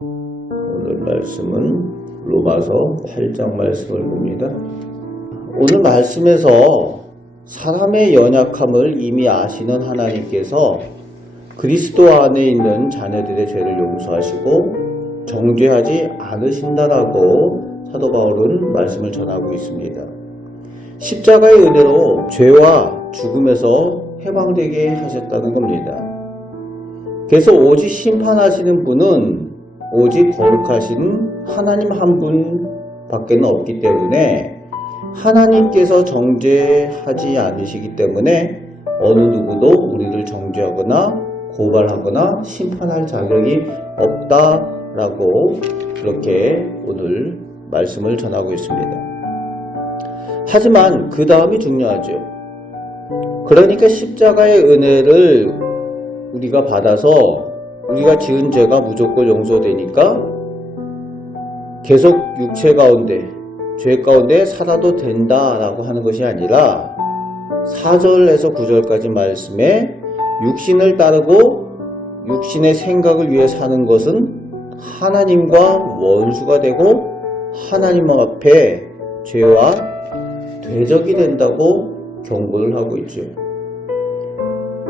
오늘 말씀은 로마서 8장 말씀을 봅니다. 오늘 말씀에서 사람의 연약함을 이미 아시는 하나님께서 그리스도 안에 있는 자녀들의 죄를 용서하시고 정죄하지 않으신다라고 사도 바울은 말씀을 전하고 있습니다. 십자가의 은혜로 죄와 죽음에서 해방되게 하셨다는 겁니다. 그래서 오직 심판하시는 분은 오직 거룩하신 하나님 한 분밖에 없기 때문에 하나님께서 정죄하지 않으시기 때문에 어느 누구도 우리를 정죄하거나 고발하거나 심판할 자격이 없다라고 그렇게 오늘 말씀을 전하고 있습니다. 하지만 그 다음이 중요하죠. 그러니까 십자가의 은혜를 우리가 받아서 우리가 지은 죄가 무조건 용서되니까 계속 육체 가운데 죄 가운데 살아도 된다라고 하는 것이 아니라 4절에서 9절까지 말씀에 육신을 따르고 육신의 생각을 위해 사는 것은 하나님과 원수가 되고 하나님 앞에 죄와 대적이 된다고 경고를 하고 있죠.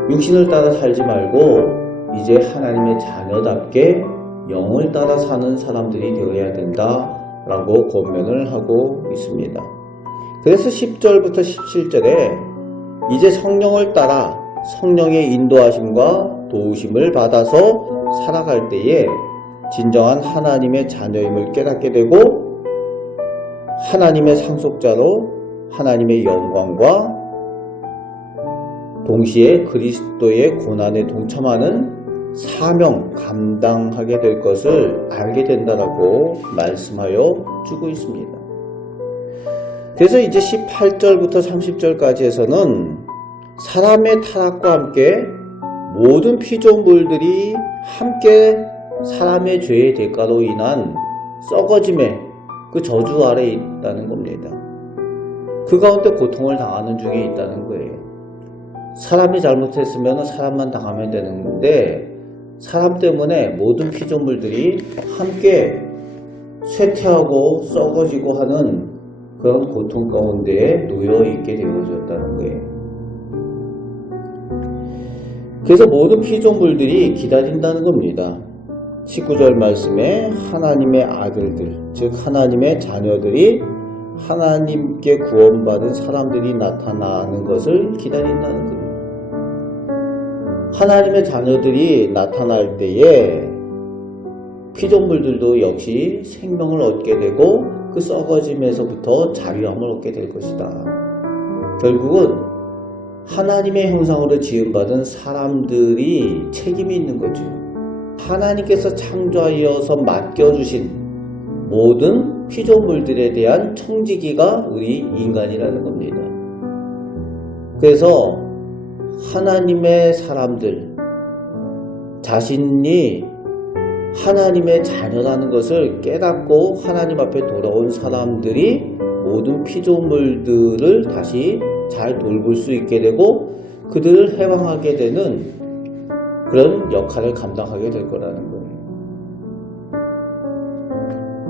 육신을 따라 살지 말고 이제 하나님의 자녀답게 영을 따라 사는 사람들이 되어야 된다라고 권면을 하고 있습니다. 그래서 10절부터 17절에 이제 성령을 따라 성령의 인도하심과 도우심을 받아서 살아갈 때에 진정한 하나님의 자녀임을 깨닫게 되고 하나님의 상속자로 하나님의 영광과 동시에 그리스도의 고난에 동참하는 사명 감당하게 될 것을 알게 된다라고 말씀하여 주고 있습니다. 그래서 이제 18절부터 30절까지에서는 사람의 타락과 함께 모든 피조물들이 함께 사람의 죄의 대가로 인한 썩어짐의 그 저주 아래에 있다는 겁니다. 그 가운데 고통을 당하는 중에 있다는 거예요. 사람이 잘못했으면 사람만 당하면 되는 건데 사람 때문에 모든 피조물들이 함께 쇠퇴하고 썩어지고 하는 그런 고통 가운데에 놓여 있게 되어졌다는 거예요. 그래서 모든 피조물들이 기다린다는 겁니다. 19절 말씀에 하나님의 아들들, 즉 하나님의 자녀들이 하나님께 구원받은 사람들이 나타나는 것을 기다린다는 겁니다. 하나님의 자녀들이 나타날 때에 피조물들도 역시 생명을 얻게 되고 그 썩어짐에서부터 자유함을 얻게 될 것이다. 결국은 하나님의 형상으로 지음받은 사람들이 책임이 있는 거죠. 하나님께서 창조하여서 맡겨주신 모든 피조물들에 대한 청지기가 우리 인간이라는 겁니다. 그래서 하나님의 사람들 자신이 하나님의 자녀라는 것을 깨닫고 하나님 앞에 돌아온 사람들이 모든 피조물들을 다시 잘 돌볼 수 있게 되고 그들을 해방하게 되는 그런 역할을 감당하게 될 거라는 거예요.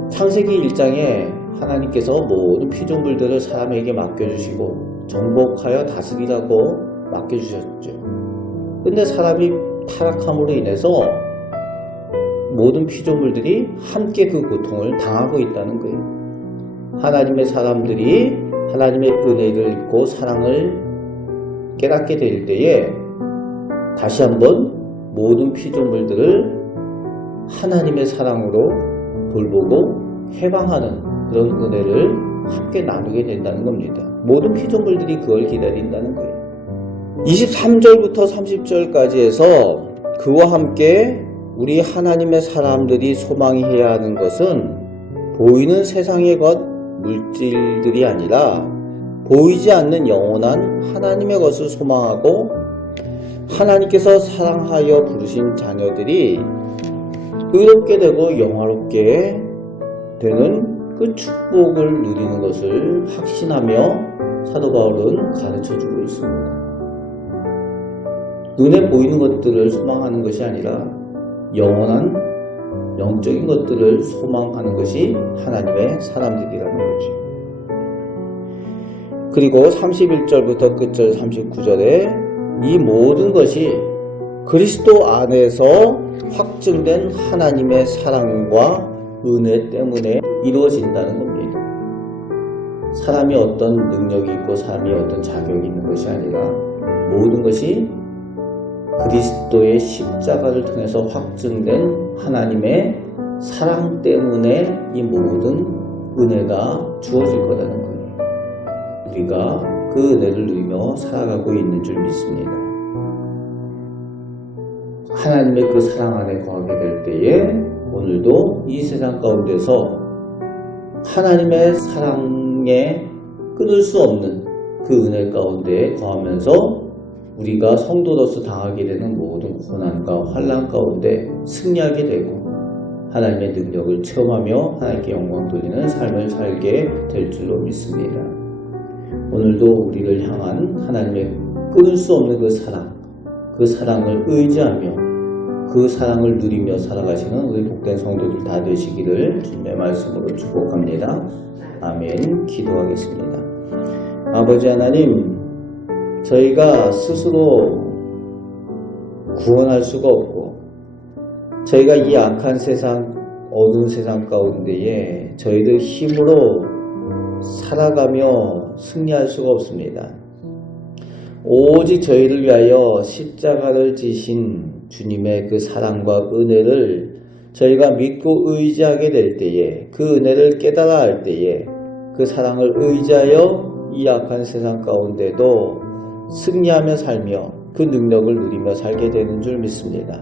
창세기 1장에 하나님께서 모든 피조물들을 사람에게 맡겨주시고 정복하여 다스리라고 맡겨주셨죠. 근데 사람이 타락함으로 인해서 모든 피조물들이 함께 그 고통을 당하고 있다는 거예요. 하나님의 사람들이 하나님의 은혜를 잊고 사랑을 깨닫게 될 때에 다시 한번 모든 피조물들을 하나님의 사랑으로 돌보고 해방하는 그런 은혜를 함께 나누게 된다는 겁니다. 모든 피조물들이 그걸 기다린다는 거예요. 23절부터 30절까지 해서 그와 함께 우리 하나님의 사람들이 소망이 해야 하는 것은 보이는 세상의 것, 물질들이 아니라 보이지 않는 영원한 하나님의 것을 소망하고 하나님께서 사랑하여 부르신 자녀들이 의롭게 되고 영화롭게 되는 그 축복을 누리는 것을 확신하며 사도 바울은 가르쳐주고 있습니다. 눈에 보이는 것들을 소망하는 것이 아니라 영원한 영적인 것들을 소망하는 것이 하나님의 사람들이라는 거죠. 그리고 31절부터 끝절 39절에 이 모든 것이 그리스도 안에서 확증된 하나님의 사랑과 은혜 때문에 이루어진다는 겁니다. 사람이 어떤 능력이 있고 사람이 어떤 자격이 있는 것이 아니라 모든 것이 그리스도의 십자가를 통해서 확증된 하나님의 사랑 때문에 이 모든 은혜가 주어질 거라는 거예요. 우리가 그 은혜를 누리며 살아가고 있는 줄 믿습니다. 하나님의 그 사랑 안에 거하게 될 때에 오늘도 이 세상 가운데서 하나님의 사랑에 끊을 수 없는 그 은혜 가운데 거하면서 우리가 성도로서 당하게 되는 모든 고난과 환난 가운데 승리하게 되고 하나님의 능력을 체험하며 하나님께 영광 돌리는 삶을 살게 될 줄로 믿습니다. 오늘도 우리를 향한 하나님의 끊을 수 없는 그 사랑을 의지하며 그 사랑을 누리며 살아가시는 우리 복된 성도들 다 되시기를 주님의 말씀으로 축복합니다. 아멘. 기도하겠습니다. 아버지 하나님, 저희가 스스로 구원할 수가 없고 저희가 이 악한 세상, 어두운 세상 가운데에 저희들 힘으로 살아가며 승리할 수가 없습니다. 오직 저희를 위하여 십자가를 지신 주님의 그 사랑과 은혜를 저희가 믿고 의지하게 될 때에 그 은혜를 깨달아 할 때에 그 사랑을 의지하여 이 악한 세상 가운데도 승리하며 살며 그 능력을 누리며 살게 되는 줄 믿습니다.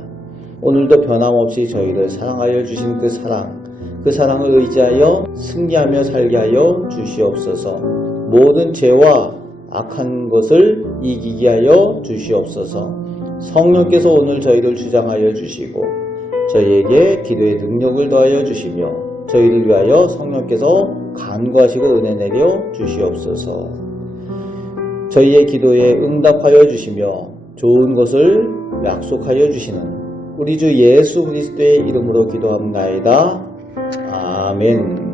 오늘도 변함없이 저희를 사랑하여 주신 그 사랑을 의지하여 승리하며 살게 하여 주시옵소서. 모든 죄와 악한 것을 이기게 하여 주시옵소서. 성령께서 오늘 저희를 주장하여 주시고 저희에게 기도의 능력을 더하여 주시며 저희를 위하여 성령께서 간구하시고 은혜 내려 주시옵소서. 저희의 기도에 응답하여 주시며 좋은 것을 약속하여 주시는 우리 주 예수 그리스도의 이름으로 기도합나이다. 아멘.